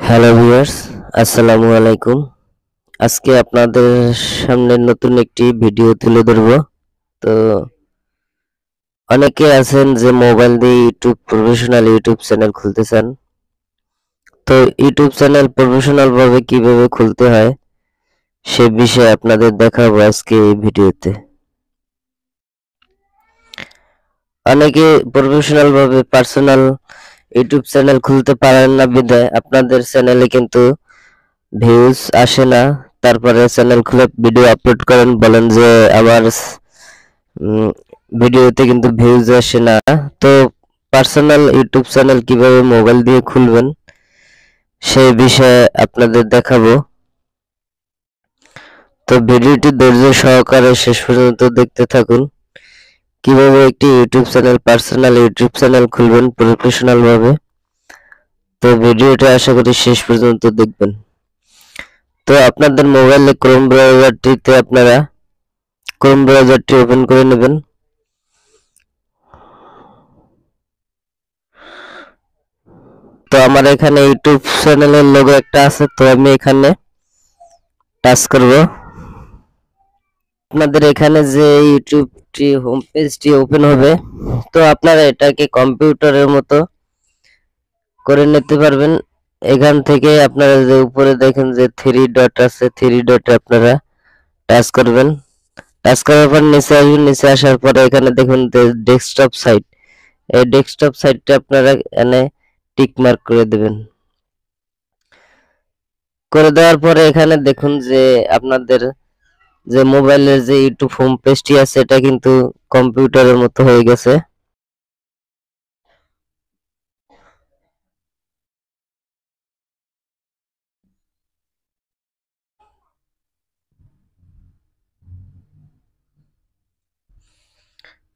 Hello viewers, আসসালামু আলাইকুম। আজকে আপনাদের সামনে নতুন একটি ভিডিও তুলে ধরব। তো অনেকে আছেন যে মোবাইল দিয়ে প্রফেশনাল ইউটিউব চ্যানেল খুলতে চান। তো ইউটিউব চ্যানেল প্রফেশনাল ভাবে কিভাবে খুলতে হয় সে বিষয়ে আপনাদের দেখাবো আজকে এই ভিডিওতে। অনেকে প্রফেশনাল ভাবে পার্সোনাল ইউটিউব চ্যানেল খুলতে পারেন না বিধায় আপনাদের চ্যানেলে কিন্তু ভিউজ আসে না। তারপরে চ্যানেল খুলে ভিডিও আপলোড করেন, বলেন যে আমার ভিডিওতে কিন্তু ভিউজ আসে না। তো পার্সোনাল ইউটিউব চ্যানেল কিভাবে মোবাইল দিয়ে খুলবেন সেই বিষয়ে আপনাদের দেখাবো। তো ভিডিওটি ধৈর্য সহকারে শেষ পর্যন্ত দেখতে থাকুন। কিভাবে একটি YouTube channel personal YouTube channel খুলবেন প্রফেশনাল ভাবে। তো ভিডিওটা আশা করি শেষ পর্যন্ত দেখবেন। তো আপনাদের মোবাইলে ক্রোম ব্রাউজারটি ওপেন করে নেবেন। তো আমার এখানে ইউটিউব চ্যানেলের লোগো একটা আছে, তো আমি এখানে টাচ করব। আপনাদের এখানে যে ইউটিউবটি হোম পেজটি ওপেন হবে, তো আপনারা এটাকে কম্পিউটারের মতো করে নিতে পারবেন। এখান থেকে আপনারা যে উপরে দেখেন যে থ্রি ডট আছে, থ্রি ডটে আপনারা টাচ করবেন। টাচ করার পর নিচে আসবেন। নিচে আসার পরে এখানে দেখুন ডেস্কটপ সাইট, এই ডেস্কটপ সাইটটা আপনারা এখানে টিক মার্ক করে দেবেন। করে দেওয়ার পরে এখানে দেখুন যে আপনাদের যে মোবাইলের যে ইউটিউব হোম পেজটি আছে এটা কিন্তু কম্পিউটারের মতো হয়ে গেছে।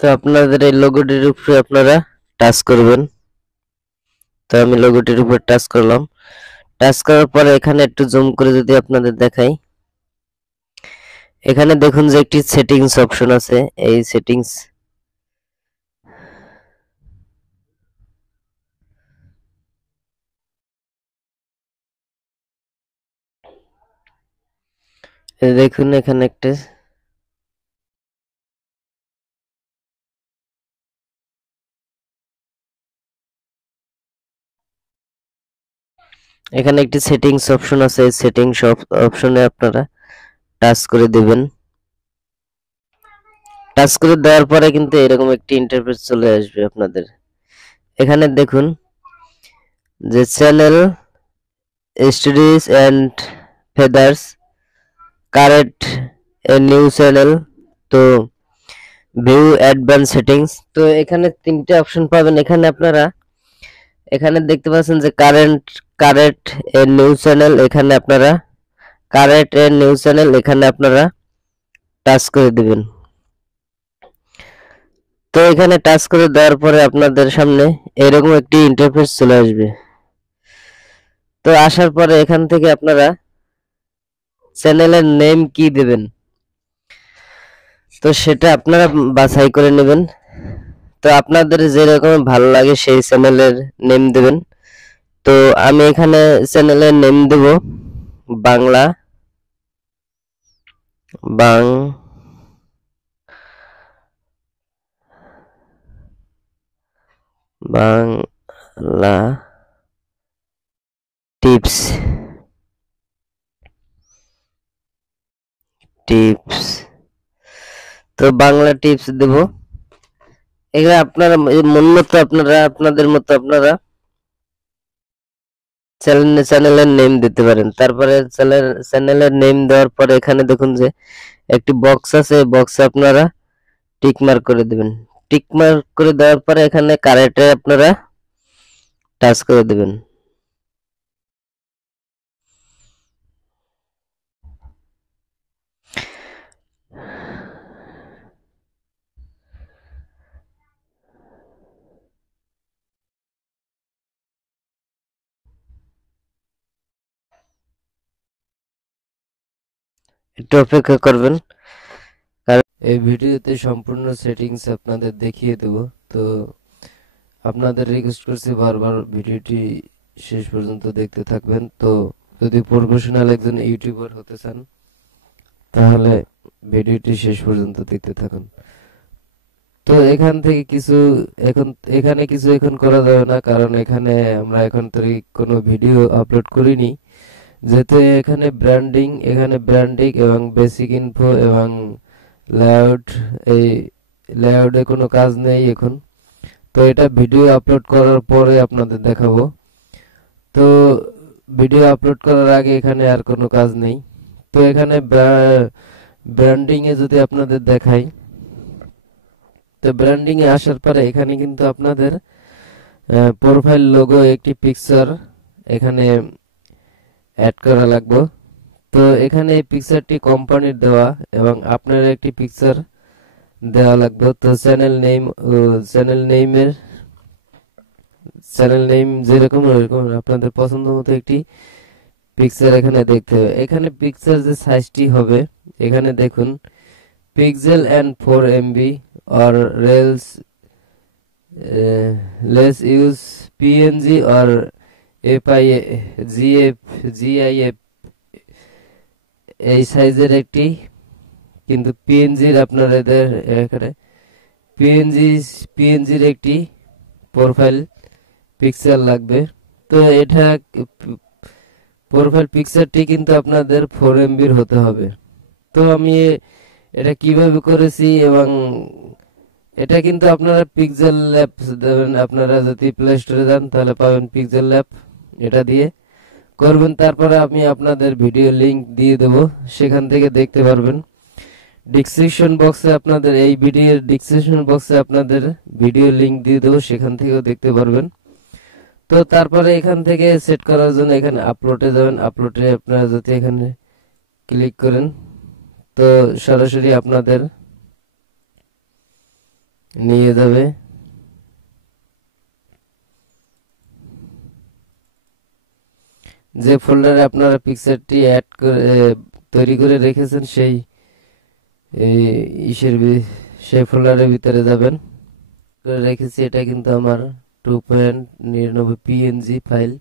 তো আপনাদের এই লোগোটির উপরে আপনারা টাচ করবেন। তো আমি লোগোটির উপর টাচ করলাম। টাচ করার পরে এখানে একটু জুম করে যদি আপনাদের দেখাই, এখানে দেখুন যে একটি সেটিংস অপশন আছে। এই সেটিংস দেখুন এখানে একটা এখানে একটি সেটিংস অপশন আছে। এই সেটিংস অপশনে আপনারা টাচ করে দিবেন। টাচ করে দেওয়ার পরে কিন্তু এরকম একটি ইন্টারফেস চলে আসবে আপনাদের। এখানে দেখুন যে channel stories and feathers, current a new channel, তো ভিউ অ্যাডভান্স সেটিংস। তো এখানে তিনটে অপশন পাবেন। এখানে দেখতে পাচ্ছেন যে কারেন্ট এ নিউ চ্যানেল, এখানে আপনারা টাচ করে দিবেন। তো এখানে টাচ করে দেওয়ার পরে আপনাদের সামনে এরকম একটি ইন্টারফেস চলে আসবে। তো আসার পরে এখান থেকে আপনারা চ্যানেলের নেম কি দেবেন, তো সেটা আপনারা বাছাই করে নেবেন। তো আপনাদের যেরকম ভালো লাগে সেই চ্যানেলের নেম দেবেন। তো আমি এখানে চ্যানেলের নেম দেব বাংলা বাংলা টিপস তো বাংলা টিপস দেব। এখানে আপনারা আপনাদের মতো আপনারা চ্যানেলের নেম দিতে পারেন। তারপরে চ্যানেলের নেম দেওয়ার পরে এখানে দেখুন যে একটি বক্স আছে, বক্সে আপনারা টিক মার্ক করে দেবেন। টিক মার্ক করে দেওয়ার পরে এখানে কারেন্টে আপনারা টাচ করে দেবেন। একটু অপেক্ষা করবেন, কারণ এই ভিডিওতে সম্পূর্ণ সেটিংস আপনাদের দেখিয়ে দেব। তো আপনাদের রিকোয়েস্ট করছি বারবার ভিডিওটি শেষ পর্যন্ত দেখতে থাকবেন। তো যদি প্রফেশনাল একজন ইউটিউবার হতে চান তাহলে ভিডিওটি শেষ পর্যন্ত দেখতে থাকুন। তো এখান থেকে কিছু এখানে কিছু এখন করা যাবে না, কারণ এখানে আমরা এখন তৈরি কোনো ভিডিও আপলোড করিনি। যেহেতু এখানে ব্র্যান্ডিং এবং বেসিক ইনফো এবং লেআউট, এই লেআউটে কোনো কাজ নেই এখন। তো এটা ভিডিও আপলোড করার পরে আপনাদের দেখাবো। তো ভিডিও আপলোড করার আগে এখানে আর কোনো কাজ নেই। তো এখানে ব্র্যান্ডিং এ যদি আপনাদের দেখাই, তো ব্র্যান্ডিং এ আসার পরে এখানে কিন্তু আপনাদের প্রোফাইল লোগো একটি পিকচার এখানে অ্যাড করা লাগবে। তো এখানে এই পিকচারটি কোম্পানির দেওয়া এবং আপনার একটি পিকচার দেওয়া লাগবে। তো চ্যানেল নেম যেরকম ওরকম আপনাদের পছন্দ মতো একটি পিকচার এখানে দেখতে হবে। এখানে পিকচার যে সাইজটি হবে এখানে দেখুন, pixel and 4 MB or less use PNG or GIF এই সাইজের একটি, কিন্তু পিএনজির আপনাদের এখানে পিএনজির একটি প্রোফাইল পিকচার লাগবে। তো এটা প্রোফাইল পিকচারটি কিন্তু আপনাদের 4 MBর হতে হবে। তো আমি এটা কিভাবে করেছি, এবং এটা কিন্তু আপনারা পিক্সেল ল্যাব দেবেন। আপনারা যদি প্লে স্টোরে যান তাহলে পাবেন পিক্সেল ল্যাব, এটা দিয়ে করবেন। তারপরে আমি আপনাদের ভিডিও লিংক দিয়ে দেব, সেখান থেকে দেখতে পারবেন। ডেসক্রিপশন বক্সে আপনাদের এই ভিডিওর ডেসক্রিপশন বক্সে আপনাদের ভিডিও লিংক দিয়ে দেব, সেখান থেকেও দেখতে পারবেন। তো তারপরে এখান থেকে সেট করার জন্য এখানে আপলোডে যাবেন। আপলোডে আপনারা যদি এখানে ক্লিক করেন তো সরাসরি আপনাদের নিয়ে যাবে যে ফোল্ডারে আপনারা পিকচারটি অ্যাড করে তৈরি করে রেখেছেন, সেই সেই ফোল্ডারের ভিতরে যাবেন। রেখেছি এটা কিন্তু আমার 2.99 PNG ফাইল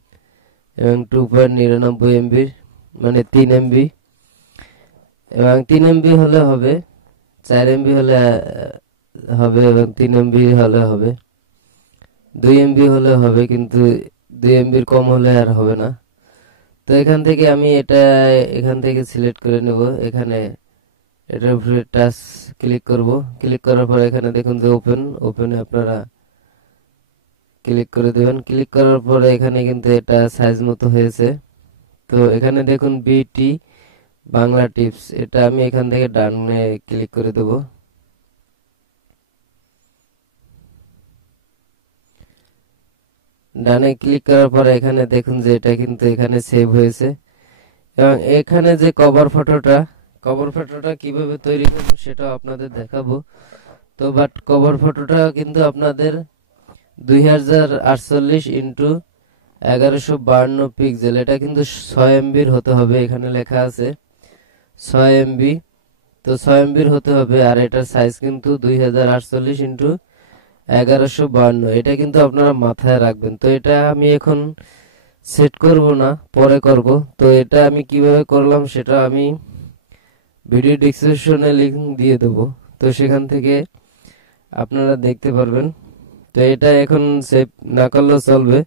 এবং 2.99 MB, মানে 3 MB, এবং 3 MB হলে হবে, 4 MB হলে হবে, এবং 3 MB হলে হবে, 2 MB হলে হবে, কিন্তু 2 MBর কম হলে আর হবে না। তো এখান থেকে আমি এটা এখান থেকে সিলেক্ট করে নেব। এখানে এটার উপরে টাচ ক্লিক করব। ক্লিক করার পর এখানে দেখুন যে ওপেনে আপনারা ক্লিক করে দেবেন। ক্লিক করার পরে এখানে কিন্তু এটা সাইজ মতো হয়েছে। তো এখানে দেখুন বিটি বাংলা টিপস, এটা আমি এখান থেকে ডানে ক্লিক করে দেব। ডানে ক্লিক করার পরে এখানে দেখুন যে এটা কিন্তু এখানে সেভ হয়েছে, এবং এখানে যে কভার ফটোটা কিভাবে তৈরি করব সেটা আপনাদের দেখাবো। তো বাট কভার ফটোটা কিন্তু আপনাদের 2048 ইন্টু 1152 পিক্সেল, এটা কিন্তু 6 MBর হতে হবে। এখানে লেখা আছে 6 MB, তো 6 MBর হতে হবে। আর এটার সাইজ কিন্তু 2048 ইন্টু 1152, এটা কিন্তু আপনারা মাথায় রাখবেন। তো এটা আমি এখন সেট করব না, পরে করব। তো এটা আমি কিভাবে করলাম সেটা আমি ভিডিও ডেসক্রিপশনে লিংক দিয়ে দেব, তো সেখান থেকে আপনারা দেখতে পারবেন। তো এটা এখন সেভ না করলেও চলবে।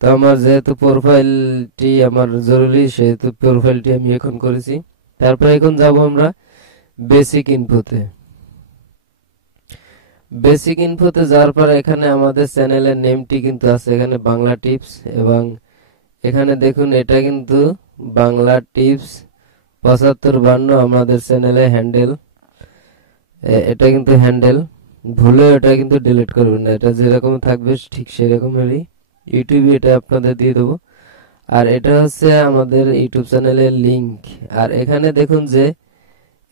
তো আমার যেহেতু প্রোফাইলটি আমার জরুরি, সেহেতু প্রোফাইলটি আমি এখন করেছি। তারপর এখন যাব আমরা বেসিক ইনফোতে যাওয়ার পর এখানে আমাদের চ্যানেলের নেমটি কিন্তু আছে, এখানে বাংলা টিপস, এবং এখানে দেখুন এটা কিন্তু বাংলা টিপস 7552 আমাদের চ্যানেলে হ্যান্ডেল, এটা কিন্তু হ্যান্ডেল, ভুলে এটা কিন্তু ডিলিট করবেন না, এটা যেরকম থাকবে ঠিক সেরকমই ইউটিউবে এটা আপনাদের দিয়ে দেবো। আর এটা হচ্ছে আমাদের ইউটিউব চ্যানেলের লিংক। আর এখানে দেখুন যে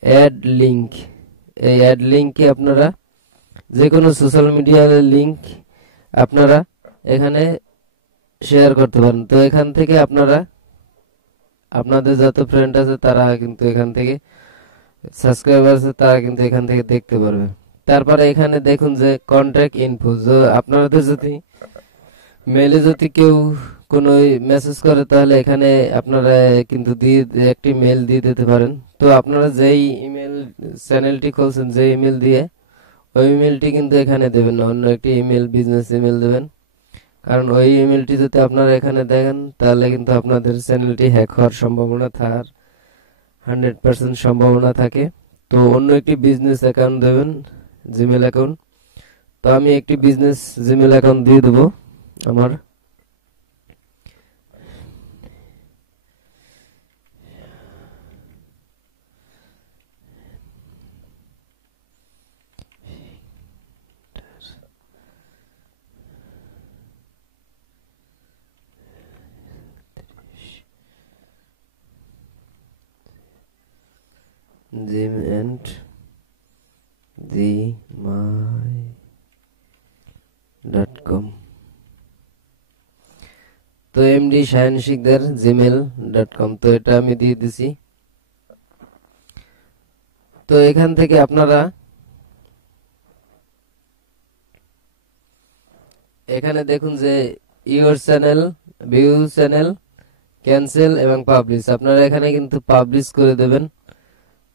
অ্যাড লিংক, এই অ্যাড লিংকে আপনারা যে কোনো সোশ্যাল মিডিয়ার লিংক আপনারা এখানে শেয়ার করতে পারেন। তো এখান থেকে আপনারা আপনাদের যত ফ্রেন্ড আছে তারা কিন্তু এখান থেকে, সাবস্ক্রাইবার আছে তারা কিন্তু এখান থেকে দেখতে পারবে। তারপরে এখানে দেখুন যে কন্টাক্ট ইনফো, আপনাদের যদি মেলে যদি কেউ কোনো মেসেজ করে তাহলে এখানে আপনারা কিন্তু দিয়ে একটি মেল দিয়ে দিতে পারেন। তো আপনারা যেই ইমেল চ্যানেলটি খুলছেন, যে ইমেল দিয়ে, ওই ইমেলটি কিন্তু এখানে দেবেন না, অন্য একটি ইমেল, বিজনেস ইমেল দেবেন। কারণ ওই ইমেলটি যদি আপনারা এখানে দেখেন তাহলে কিন্তু আপনাদের চ্যানেলটি হ্যাক হওয়ার সম্ভাবনা 100% সম্ভাবনা থাকে। তো অন্য একটি বিজনেস অ্যাকাউন্ট দেবেন, জিমেল অ্যাকাউন্ট। তো আমি একটি বিজনেস জিমেল অ্যাকাউন্ট দিয়ে দেবো আমার। gmail.com। তো এমডি শাহেন শিকদার gmail.com। তো এটা আমি দিয়ে দিছি। তো এখান থেকে আপনারা এখানে দেখুন যে your channel, view channel, cancel এবং পাবলিশ। আপনারা এখানে কিন্তু পাবলিশ করে দেবেন,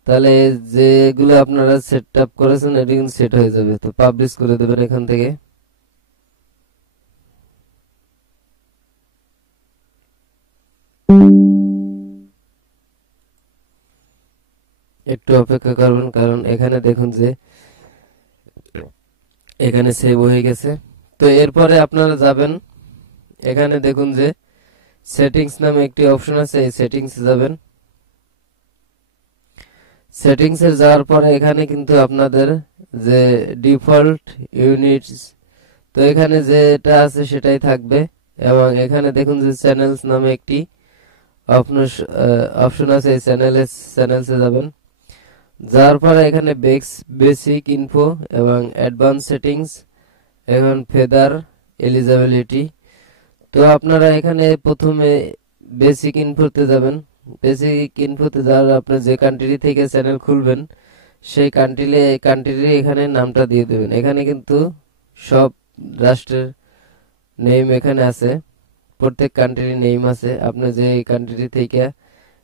তাহলে যেগুলো আপনারা সেট আপ করেছেন এটি কিন্তু সেট হয়ে যাবে। তো পাবলিশ করে দেবেন এখান থেকে। একটু অপেক্ষা করবেন, কারণ এখানে দেখুন যে এখানে সেভ হয়ে গেছে। তো এরপরে আপনারা যাবেন, এখানে দেখুন যে সেটিংস নামে একটি অপশন আছে, এই সেটিংস যাবেন। সেটিংস এ যাওয়ার পরে এখানে কিন্তু আপনাদের যে ডিফল্ট ইউনিটস, তো এখানে যেটা আছে সেটাই থাকবে। এবং এখানে দেখুন যে চ্যানেলস নামে একটি অপশন আছে, এই চ্যানেলসে যাবেন। যার পরে এখানে বেসিক ইনফো এবং অ্যাডভান্স সেটিংস এবং ফেদার এলিজিবিলিটি। তো আপনারা এখানে প্রথমে বেসিক ইনফোতে যাবেন। বেসিক ইনফোতে যাওয়ার আপনি যে কান্ট্রি থেকে চ্যানেল খুলবেন সেই কান্ট্রির এখানে নামটা দিয়ে দেবেন। এখানে কিন্তু সব রাষ্ট্রের নেম এখানে আছে, প্রত্যেক কান্ট্রির নেম আছে। আপনি যে কান্ট্রি থেকে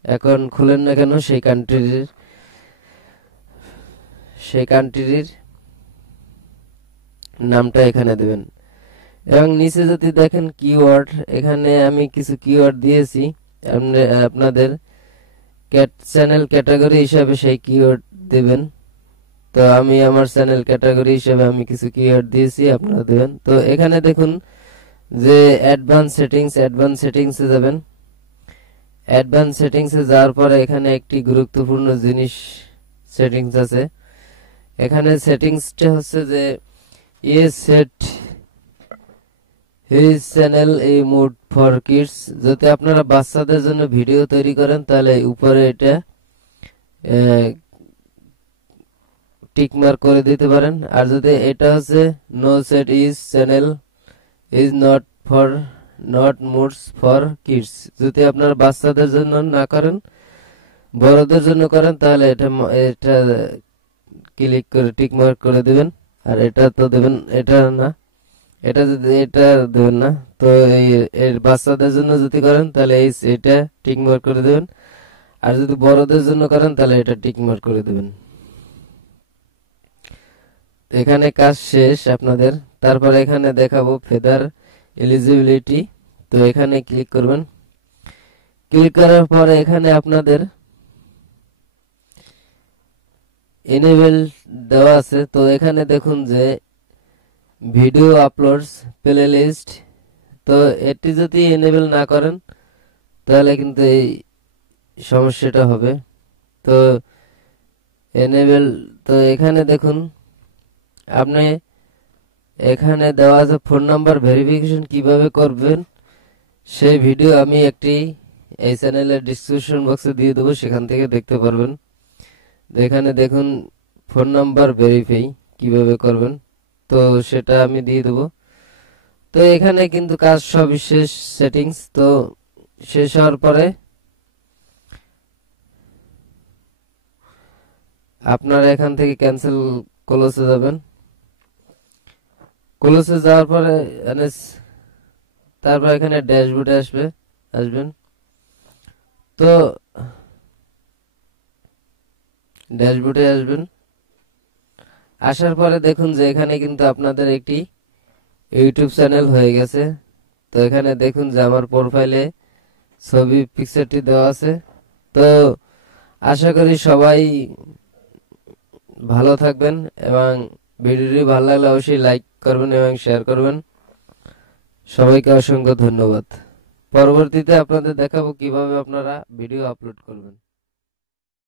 এখন খুলেন না কেন সেই কান্ট্রির নামটা এখানে দেবেন। এবং নিচে যদি দেখেন কিওয়ার্ড, এখানে আমি কিছু কিওয়ার্ড দিয়েছি। আপনাদের চ্যানেল ক্যাটাগরি হিসাবে সেই কিওয়ার্ড দেবেন। তো আমি আমার চ্যানেল ক্যাটাগরি হিসাবে আমি কিছু কিওয়ার্ড দিয়েছি, আপনারা দেবেন। তো এখানে দেখুন যে অ্যাডভান্স সেটিংসে যাবেন। অ্যাডভান্স সেটিংসে যাওয়ার পরে এখানে একটি গুরুত্বপূর্ণ জিনিস সেটিংস আছে। এখানে সেটিংসটা হচ্ছে যে সেট হিজ চ্যানেল এই মোড ফর কিডস। যদি আপনারা বাচ্চাদের জন্য ভিডিও তৈরি করেন তাহলে উপরে এটা টিক মার্ক করে দিতে পারেন। আর যদি এটা হচ্ছে no set is channel is not mods for kids, যদি আপনারা বাচ্চাদের জন্য না করেন, বড়দের জন্য করেন, তাহলে এটা ক্লিক করে টিক মার্ক করে দিবেন। আর এটা তো দেবেন, এটা না, এটা দেবেন না। তো এই বাচ্চাদের জন্য যদি করেন তাহলে এটা টিক মার্ক করে দেবেন। আর যদি বড়দের জন্য করেন তাহলে এটা টিক মার্ক করে দেবেন। এখানে কাজ শেষ আপনাদের। তারপর এখানে দেখাবো ফেদার এলিজিবিলিটি। তো এখানে ক্লিক করবেন। ক্লিক করার পরে এখানে আপনাদের এনেবল দেওয়া আছে। তো এখানে দেখুন যে ভিডিও আপলোডস প্লেলিস্ট, তো এটি যদি এনেবল না করেন তাহলে কিন্তু এই সমস্যাটা হবে। তো এনেবল, তো এখানে দেখুন আপনি এখানে দেওয়া আছে ফোন নাম্বার ভেরিফিকেশন কিভাবে করবেন সেই ভিডিও আমি একটি এই চ্যানেলের ডেসক্রিপশন বক্সে দিয়ে দেবো, সেখান থেকে দেখতে পারবেন। এখানে দেখুন ফোন নাম্বার ভেরিফাই কিভাবে করবেন, তো সেটা আমি দিয়ে দেবো। তো এখানে কিন্তু কাজ সব শেষ, সেটিংস তো শেষ হওয়ার পরে আপনারা এখান থেকে ক্যান্সেল ক্লোজে যাবেন। ক্লোজে যাওয়ার পরে তারপর এখানে ড্যাশবোর্ডে আসবেন। তো ড্যাশবোর্ডে আসবেন, আসার পরে দেখুন যে এখানে কিন্তু আপনাদের একটি ইউটিউব চ্যানেল হয়ে গেছে। তো এখানে দেখুন যে আমার প্রোফাইলে ছবি পিকচারটি দেওয়া আছে। তো আশা করি সবাই ভালো থাকবেন এবং ভিডিওটি ভালো লাগলে অবশ্যই লাইক করবেন এবং শেয়ার করবেন। সবাইকে অসংখ্য ধন্যবাদ। পরবর্তীতে আপনাদের দেখাবো কিভাবে আপনারা ভিডিও আপলোড করবেন।